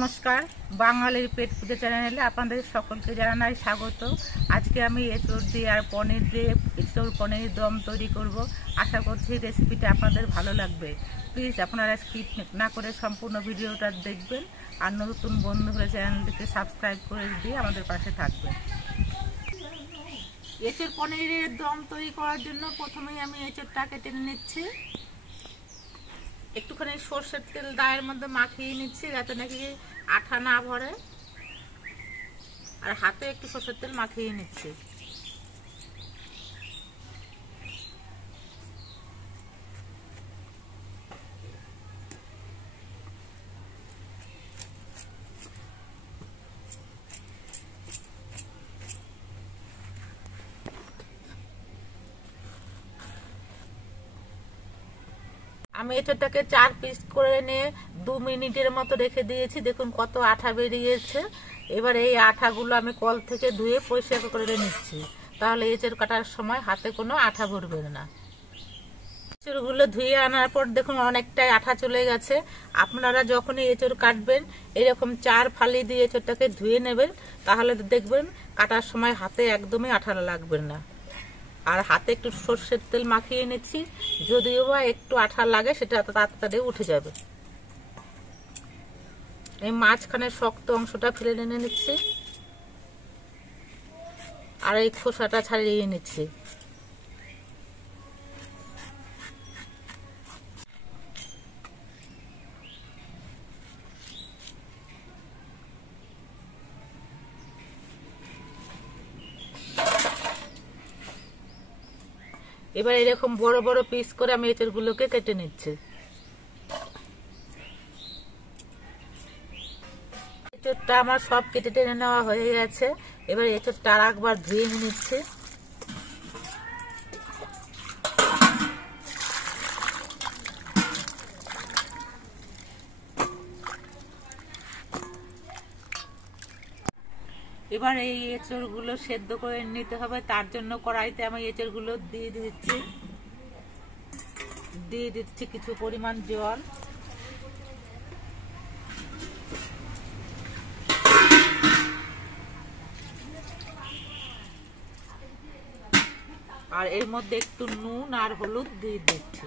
নমস্কার, বাঙালির পেট পুজো চ্যানেলে আপনাদের সকলকে জানাই স্বাগত। আজকে আমি এঁচোড় দিয়ে আর পনির দিয়ে এঁচোড় পনির দম তৈরি করব। আশা করছি রেসিপিটা আপনাদের ভালো লাগবে। প্লিজ আপনারা স্কিপ না করে সম্পূর্ণ ভিডিওটা দেখবেন, আর নতুন বন্ধু হলে চ্যানেলটিকে সাবস্ক্রাইব করে দিয়ে আমাদের পাশে থাকবেন। এঁচোড় পনিরের দম তৈরি করার জন্য প্রথমেই আমি এঁচোড়টা কেটে নিচ্ছি। একটুখানি সর্ষের তেল গায়ের মধ্যে মাখিয়ে নিচ্ছি যাতে নাকি আঠা না ভরে, আর হাতে একটু সর্ষের তেল মাখিয়ে নিচ্ছি। আমি এঁচোড়টাকে 4 পিস করে নিয়ে 2 মিনিটের মতো রেখে দিয়েছি। দেখুন কত আঠা বেরিয়েছে। এবার এই আঠাগুলো আমি কল থেকে ধুয়ে পরিষ্কার করে নিচ্ছি, তাহলে এঁচোড় কাটার সময় হাতে কোনো আঠা ভরবে না। এঁচোড়গুলো ধুয়ে আনার পর দেখুন অনেকটাই আঠা চলে গেছে। আপনারা যখনই এঁচোড় কাটবেন এরকম 4 ফালি দিয়ে এঁচোড়টাকে ধুয়ে নেবেন, তাহলে দেখবেন কাটার সময় হাতে একদমই আঠা লাগবে না। আর হাতে একটু সর্ষের তেল মাখিয়ে নিচ্ছি, যদিও বা একটু আঠা লাগে সেটা তাড়াতাড়ি উঠে যাবে। এই মাঝখানে শক্ত অংশটা ফেলে নিচ্ছি, আর এই খোসাটা ছাড়িয়ে নিচ্ছি। এবার এরকম বড় বড় পিস করে আমি এঁচোড়গুলোকে কেটে নিচ্ছি। এঁচোড়টা আমার সব কেটে টেনে নেওয়া হয়ে গেছে। এবার এঁচোড়টা আর একবার ধুয়ে নিচ্ছি। এবার এই এঁচোড়গুলো সেদ্ধ করে নিতে হবে। তার জন্য কড়াইতে আমি এঁচোড়গুলো দিয়ে দিচ্ছি কিছু পরিমাণ জল। আর এর মধ্যে একটু নুন আর হলুদ দিয়ে দিচ্ছি।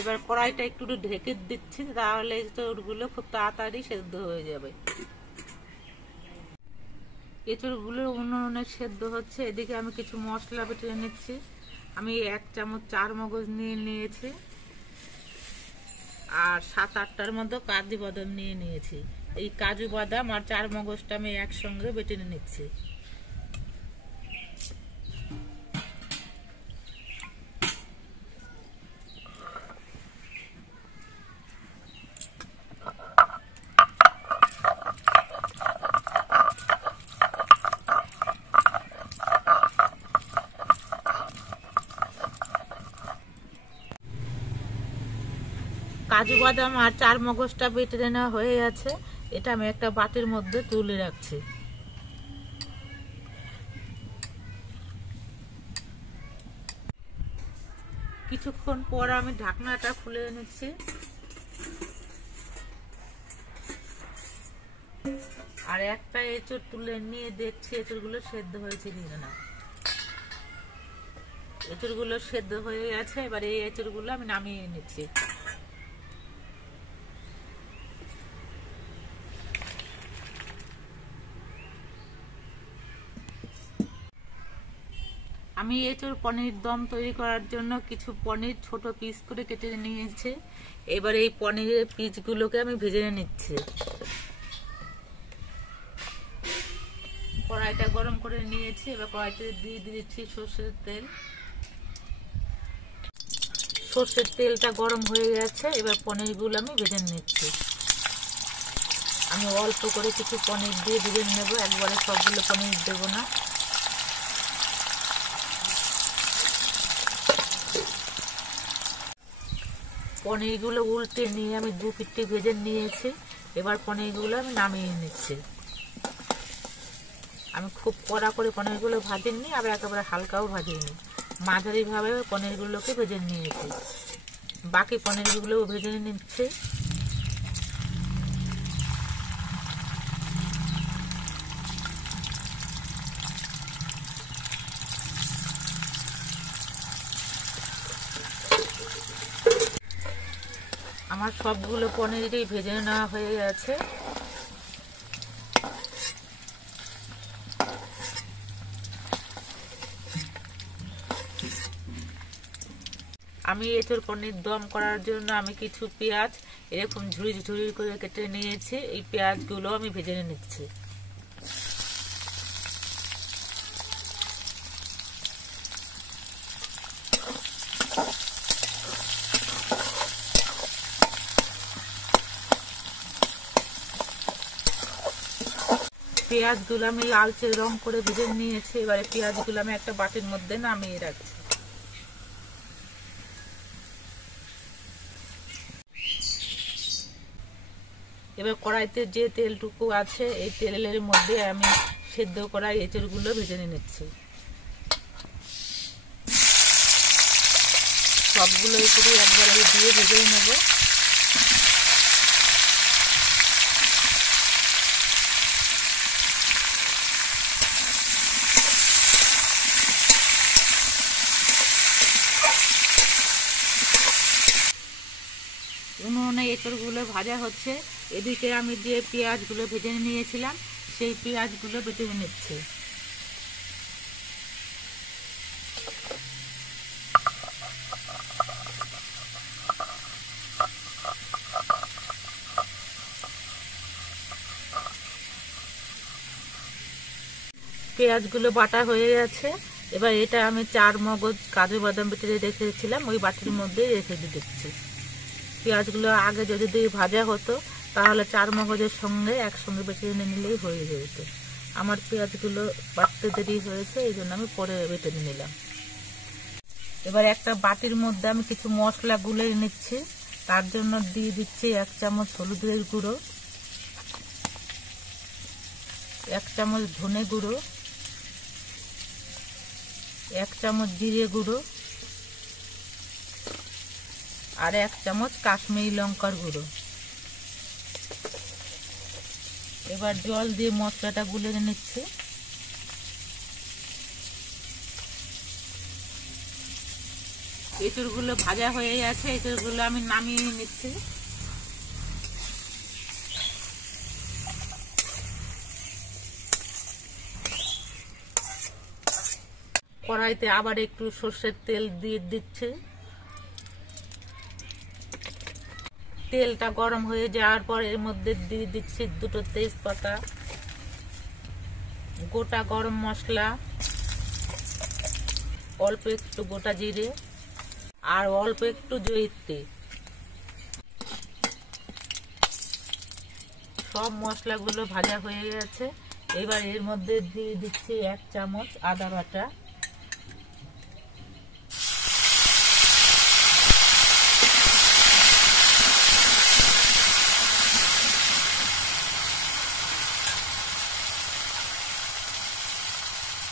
এবার কড়াইটা একটু ঢেকে দিচ্ছি, তাহলে এঁচোড়গুলো খুব তাড়াতাড়ি সেদ্ধ হয়ে যাবে। এঁচোড়গুলো উনুনে সেদ্ধ হচ্ছে। এদিকে আমি কিছু মশলা বেটে নিচ্ছি। আমি 1 চামচ চারমগজ নিয়ে নিয়েছি, আর 7-8টার মতো কাজু বাদাম নিয়ে নিয়েছি। এই কাজু বাদাম আর চারমগজটা আমি একসঙ্গে বেটে নিচ্ছি। কাজু বাদাম আর চারমগজটা বেটে নেওয়া হয়ে গেছে। এটা আমি একটা বাটির মধ্যে তুলে রাখছি। কিছুক্ষণ পর আমি ঢাকনাটা খুলে নিচ্ছি, আর একটা এঁচোড় তুলে নিয়ে দেখছি এঁচোড়গুলো সেদ্ধ হয়েছে কিনা। এঁচোড়গুলো সেদ্ধ হয়ে গেছে। এবার এই এঁচোড়গুলো আমি নামিয়ে নিচ্ছি। আমি এঁচোড় পনির দম তৈরি করার জন্য কিছু পনির ছোট পিস করে কেটে নিয়েছি। এবার এই পনিরের পিসগুলোকে আমি ভেজে নিচ্ছি। কড়াইটা গরম করে নিয়েছি। এবার কড়াইতে দিয়ে দিচ্ছি সর্ষের তেল। সর্ষের তেলটা গরম হয়ে গেছে। এবার পনিরগুলো আমি ভেজে নিচ্ছি। আমি অল্প করে কিছু পনির দিয়ে ভেজে নেব, একবারে সবগুলো পনির দেবো না। পনিরগুলো উল্টে নিয়ে আমি 2 পিঠে ভেজে নিয়েছি। এবার পনিরগুলো আমি নামিয়ে নিচ্ছি। আমি খুব কড়া করে পনিরগুলো ভাজিনি, আবার একেবারে হালকাও ভাজিনি, মাঝারিভাবে পনিরগুলোকে ভেজে নিয়েছি। বাকি পনিরগুলোও ভেজে নিচ্ছি। আমার সবগুলো পনিরই ভেজে নেওয়া হয়ে গেছে। আমি এঁচোড় পনির দম করার জন্য আমি কিছু পেঁয়াজ এরকম ঝুড়ি ঝুড়ি করে কেটে নিয়েছি। এই পেঁয়াজগুলো আমি ভেজে নিচ্ছি। পেঁয়াজগুলো আমি লালচে রং করে ভেজে নিয়েছি। এবারে পেঁয়াজগুলো আমি একটা বাটির মধ্যে নামিয়ে রাখছি। এবার কড়াইতে যে তেলটুকু আছে এই তেলের মধ্যে আমি সেদ্ধ করা এঁচোড়গুলো ভেজে নিচ্ছি। সবগুলো এঁচোড় একবারে দিয়ে ভেজে নেব। উনুনে এঁচোড়গুলো ভাজা হচ্ছে, এদিকে আমি যে পেঁয়াজগুলো ভেজে নিয়েছিলাম সেই পেঁয়াজগুলো ভেজে নিচ্ছি। পেঁয়াজগুলো বাটা হয়ে গেছে। এবার এটা আমি 4 মগজ কাজু বাদাম বেটে রেখেছিলাম ওই বাটির মধ্যে রেখে দিচ্ছি। পেঁয়াজগুলো আগে যদি ভাজা হতো তাহলে 4 মগজের সঙ্গে একসঙ্গে বেটে নিলেই হয়ে যেত। আমার পেঁয়াজগুলো বাটতে দেরি হয়েছে, এই জন্য আমি পরে বেটে নিলাম। এবার একটা বাটির মধ্যে আমি কিছু মশলা গুলে নিচ্ছি। তার জন্য দিয়ে দিচ্ছি 1 চামচ হলুদের গুঁড়ো, 1 চামচ ধনে গুঁড়ো, 1 চামচ জিরে গুঁড়ো আর 1 চামচ কাশ্মীরি লঙ্কার গুঁড়ো। এবার জল দিয়ে মশলাটা গুলে নিচ্ছি। এঁচোড়গুলো ভাজা হয়ে গেছে, এঁচোড়গুলো আমি নামিয়ে নিচ্ছি। কড়াইতে আবার একটু সর্ষের তেল দিয়ে দিচ্ছি। তেলটা গরম হয়ে যাওয়ার পর এর মধ্যে দিয়ে দিচ্ছি 2টো তেজপাতা, গোটা গরম মশলা, অল্প একটু গোটা জিরে আর অল্প একটু জয়িত্রী। সব মশলাগুলো ভাজা হয়ে গেছে। এবার এর মধ্যে দিয়ে দিচ্ছি 1 চামচ আদা বাটা,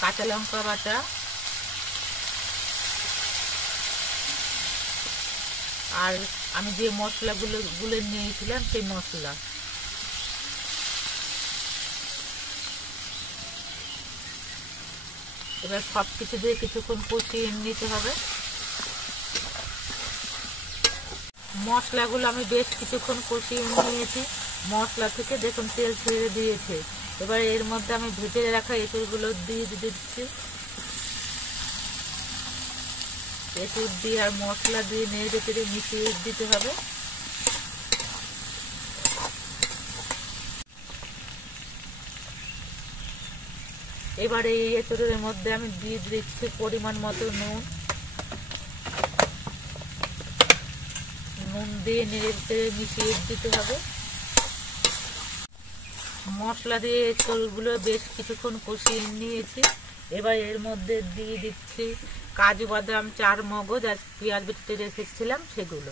কাঁচা লঙ্কা বাটা আর আমি যে মশলাগুলো গুলে নিয়েছিলাম সেই মশলা। এবার সবকিছু দিয়ে কিছুক্ষণ কষিয়ে নিতে হবে। মশলাগুলো আমি বেশ কিছুক্ষণ কষিয়ে নিয়েছি। মশলা থেকে দেখুন তেল ছেড়ে দিয়েছে। এবার এর মধ্যে আমি ভেজে রাখা এঁচোড়গুলো দিয়ে দিচ্ছি। এঁচোড় দিয়ে আর মশলা দিয়ে নেড়ে চেড়ে মিশিয়ে দিতে হবে। এবার এই এঁচোড়ের মধ্যে আমি দিয়ে দিচ্ছি পরিমাণ মতো নুন। নুন দিয়ে নেড়ে চেড়ে মিশিয়ে দিতে হবে। মশলা দিয়ে এঁচোড়গুলো বেশ কিছুক্ষণ কষিয়ে নিয়েছি। এবার এর মধ্যে দিয়ে দিচ্ছি কাজু বাদাম 4 মগজ আর পেঁয়াজ বেটে রেখেছিলাম সেগুলো।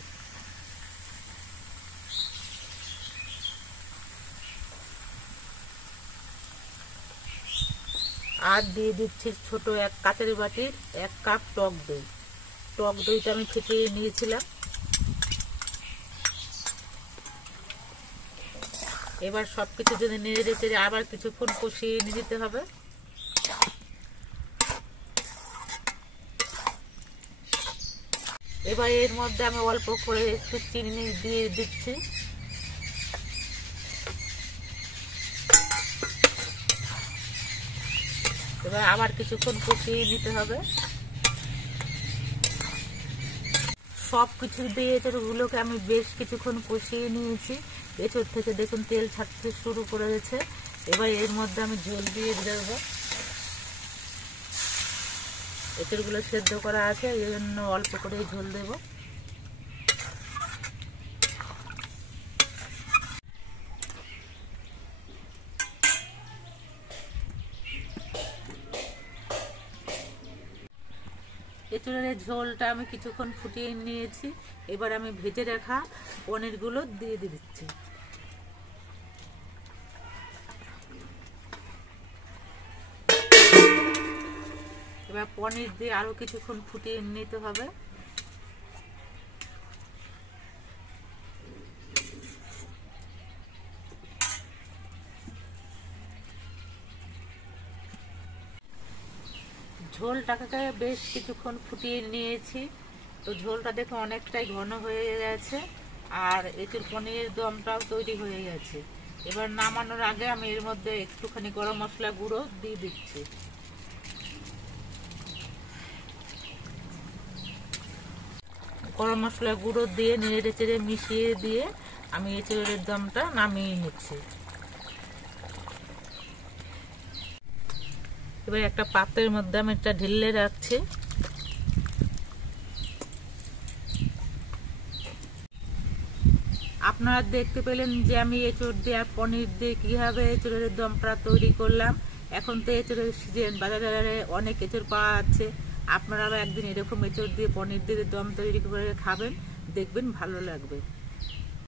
আর দিয়ে দিচ্ছি ছোট এক কাচের বাটির 1 কাপ টক দই। টক দইটা আমি ফেটিয়ে নিয়েছিলাম। এবার সবকিছু যদি নেড়ে চেড়ে আবার কিছুক্ষণ কষিয়ে নিতে হবে। এবার এর মধ্যে আমি অল্প করে একটু চিনি দিয়ে দিচ্ছি। এবার আবার কিছুক্ষণ কষিয়ে নিতে হবে। সব কিছু দিয়ে এঁচড়গুলোকে আমি বেশ কিছুক্ষণ কষিয়ে নিয়েছি। এঁচড় থেকে দেখুন তেল ছাড়তে শুরু করে গেছে। এবার এর মধ্যে আমি ঝোল দিয়ে দেবো। এঁচড়গুলো সেদ্ধ করা আছে, এই জন্য অল্প করে ঝোল দেব। এঁচড়ের ঝোলটা আমি কিছুক্ষণ ফুটিয়ে নিয়েছি। এবার আমি ভেজে রাখা পনিরগুলো দিয়ে দিচ্ছি। এবার পনির দিয়ে আরো কিছুক্ষণ ফুটিয়ে নিতে হবে। ঝোলটাকে বেশ কিছুক্ষণ ফুটিয়ে নিয়েছি। তো ঝোলটা দেখো অনেকটাই ঘন হয়ে গেছে, আর এঁচড় পনিরের দমটাও তৈরি হয়ে গেছে। এবার নামানোর আগে আমি এর মধ্যে একটুখানি গরম মশলা গুঁড়ো দিয়ে দিচ্ছি। গরম মশলা গুঁড়ো দিয়ে নেড়ে চেড়ে মিশিয়ে দিয়ে আমি এঁচড়ের দমটা নামিয়ে নিচ্ছি। এবার একটা পাত্রের মধ্যে আমি এটা ঢেলে রাখছি। আপনারা দেখতে পেলেন যে আমি এঁচড় দিয়ে আর পনির দিয়ে কিভাবে এঁচড়ের দমটা তৈরি করলাম। এখন তো এঁচড়ের সিজন, বাজারে অনেক এঁচড় পাওয়া যাচ্ছে। আপনারাও একদিন এরকম এঁচড় দিয়ে পনির দিয়ে দম তৈরি করে খাবেন, দেখবেন ভালো লাগবে।